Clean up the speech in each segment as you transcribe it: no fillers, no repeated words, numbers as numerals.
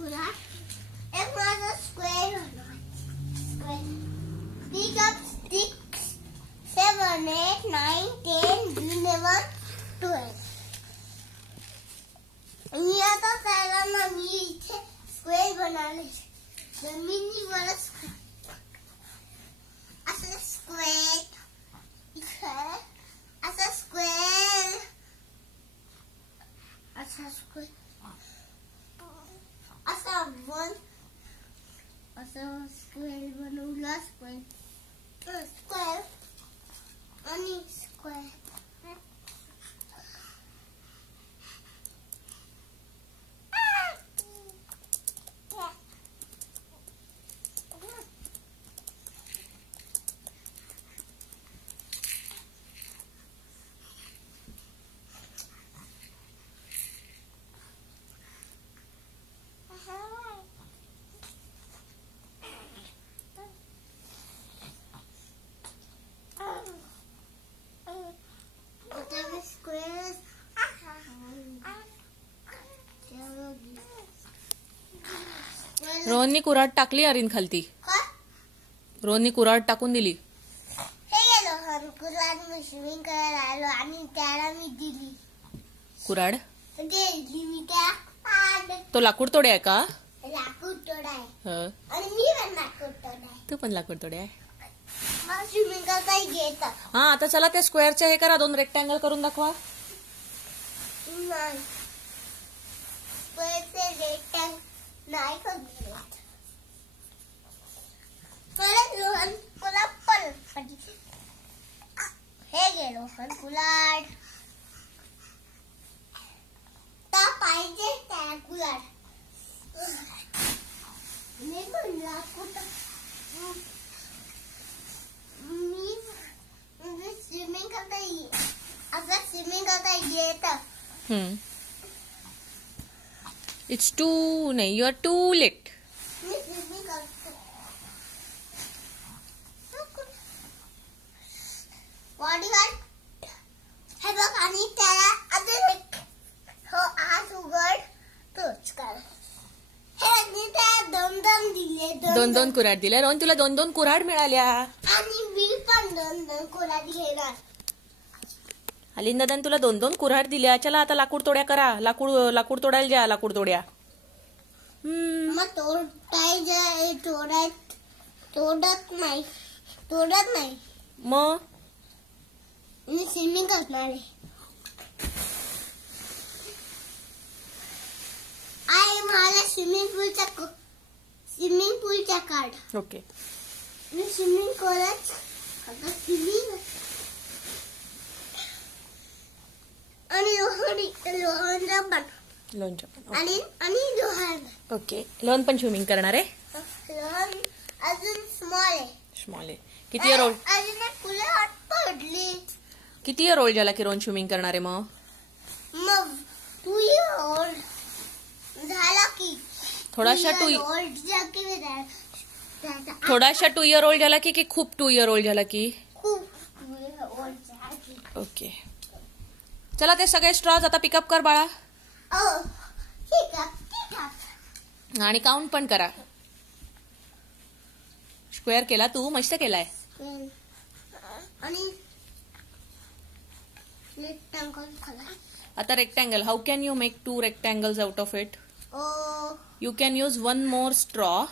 कुऱ्हाड. एक माझा square square. Pick up sticks 7, 8, 9, 10, 11, 12. मी आता त्याला ना मी इथे स्क्वेअर बनवले. जमिनी वर असं स्क्वेअर इथे असं स्क्वेअर असं स्क्वेअर असं वन असं स्क्वेअर बनवला. स्क्वेअर स्क्वेअर आणि स्क्वेअर. रोहननी कुऱ्हाड टाकली अरीन खालती. रोहननी कुऱ्हाड टाकून दिली. हे गेलो कुऱ्हाड मी स्विमिंग करायला आलो आणि त्याला मी दिली कुऱ्हाड. दिली मी त्या. तो लाकूड तोडे आहे का? लाकूड तोडाय आणि मी पण लाकूड तोडाय. तू पण लाकूड तोडे आहे. मला स्विमिंग करता येत. हा आता चला त्या स्क्वेअरचे हे करा. 2 रेक्टँगल करून दाखवा. नाही स्क्वेअरचे रेक्टँगल नाही करू. परत रोहन तुला पण हे घे रोहन कुऱ्हाड. का पाहिजे त्या कुऱ्हाड. मी म्हणला कुठं मी स्विमिंग करता आता स्विमिंग करता येत. इट्स टू नाही यू आर टू लेट. मी स्विमिंग करतो. बॉडीवर हे बघ आणि त्याला अजून एक हो आज उघड तोच कर. हे त्या 2 दिले. 2 कुऱ्हाड दिल्या. रोहन तुला 2 कुऱ्हाड मिळाल्या. आणि मी पण 2 कुऱ्हाड घेणार. अलिन दादाने तुला 2 कुऱ्हाड दिल्या. चला आता लाकूड तोड्या करा. लाकूड तोडायला जा. लाकूड तोड्या. मग तोडत नाही मग मी स्विमिंग करणार आहे. आई मला स्विमिंग पूलचा कार्ड. ओके मी स्विमिंग करत आता स्विमिंग आणि लोहन पण लोणचं पण. आणि लोहन. ओके लोहन पण स्विमिंग करणार आहे. लोहन अजून स्मॉल आहे. किती इयर ओल्ड. अजून एक कुऱ्हाड पडली. किती इयर ओल्ड झाला की रोहन स्विमिंग करणार आहे. मग 2 year old झाला की थोडाशा 2 इयर ओल्ड झाला की खूप 2 इयर ओल्ड झाला की खूप 2 year old झाला की. ओके चला ते सगळे स्ट्रॉज आता पिकअप कर बाळा. ठीक आहे. आणि काउंट पण करा. स्क्वेअर केला तू मस्त केलाय. आणि आता rectangle. How can you make 2 rectangles out of it. You can use 1 more straw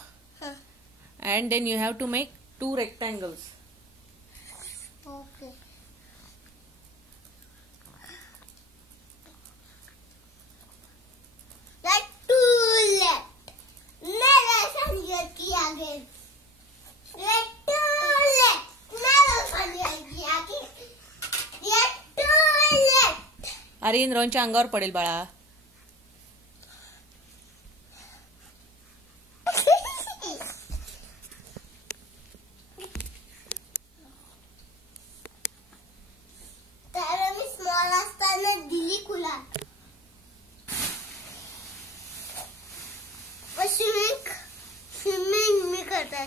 and then you have to make 2 rectangles. Okay. That 2 left. Never forget किया again. That 2 left. Never forget किया again. That 2 left. अरे रोहनच्या अंगावर पडेल बाळा. त्याला मी small असताना दिली कुऱ्हाड. स्विमिंग मी करताय.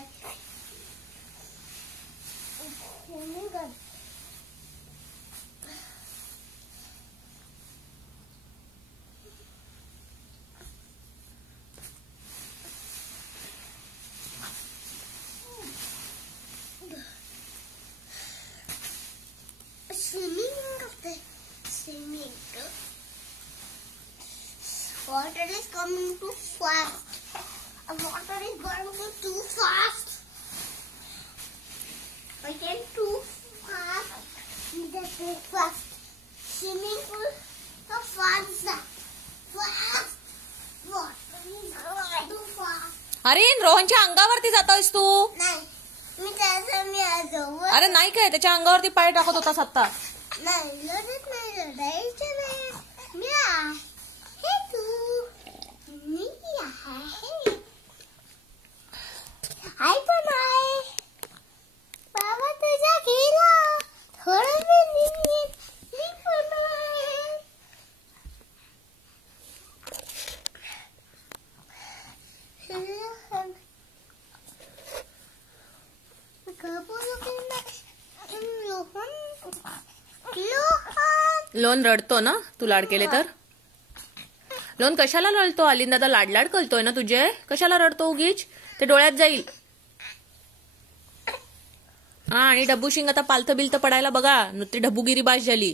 the swimming. Water is coming too fast. Water is going too fast. I can too fast. That's fast. Swimming pool so fast. Fast. Water is going too fast. अरे रोहनच्या अंगावरती जातोयस तू. नाही मी त्याचं मी आजोबा. अरे नाही काय त्याच्या अंगावरती पाय टाकत होतास आता. नाही लढत नाही लढायचं नाही. मी आहे तू. मी आहे. आई पण आहे. बाबा तुझा गेला. थोडं वेळ निघेल. मी पण आहे. लोन रडतो ना तू लाड केले तर. लोन कशाला रडतो. अलिंदादा लाड करतोय ना तुझे. कशाला रडतो उगीच. ते डोळ्यात जाईल. हा आणि डब्बूशिंग आता पालथं बिलथं पडायला बघा. नुसती ढब्बूगिरी बाश झाली.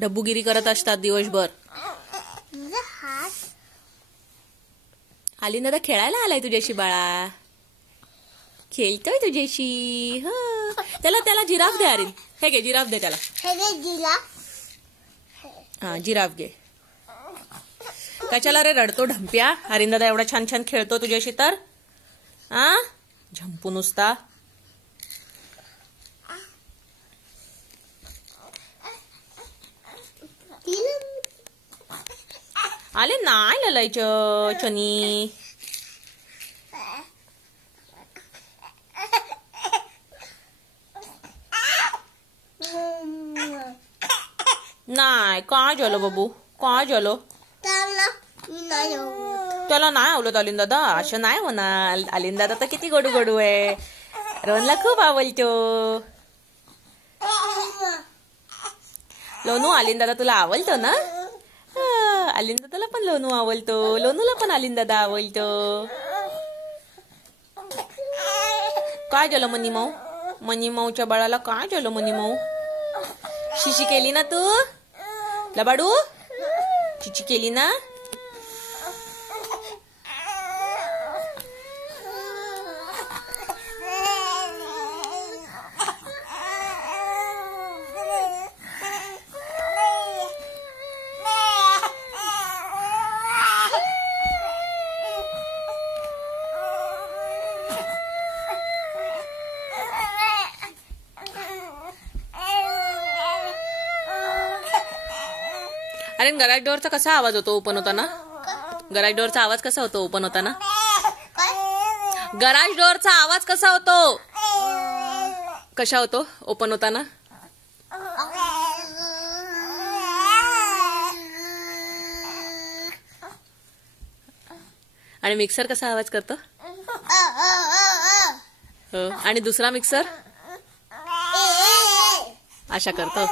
ढब्बूगिरी करत असतात दिवसभर. अलिंदादा खेळायला आलाय तुझ्याशी बाळा. खेळतोय तुझ्याशी. त्याला जिराफ दे. अरे हे घे जिराफ दे त्याला. हा जिराफ घे. कशाला रे रडतो ढंप्या. अरिंदादा एवढा छान छान खेळतो तुझ्याशी तर. हा झंपू नुसता. आले नाही ललायचं चनी. नाही काय झालं बाबू. काय झालं. त्याला नाही आवडत अलिंदादा. असं नाही होणार. अलिंदादा तर किती गडू गडू आहे. रोहनला खूप आवडतो. लोनू अलिंदादा तुला आवडतो ना. अलिंदादाला पण लोनू आवडतो. लोनूला पण अलिंदादा आवडतो. काय झालं मनी माऊ. मनी माऊच्या बाळाला काय झालं. मनी माऊ शिशी केली ना तू लबाडू. शिशी केली ना. अरे गराज डोअरचा कसा आवाज होतो ओपन होताना. गराज डोअरचा आवाज कसा होतो ओपन होताना. गराज डोअरचा आवाज कसा होतो. कशा होतो ओपन होताना. आणि मिक्सर कसा आवाज करतो. हो आणि दुसरा मिक्सर अशा करतो.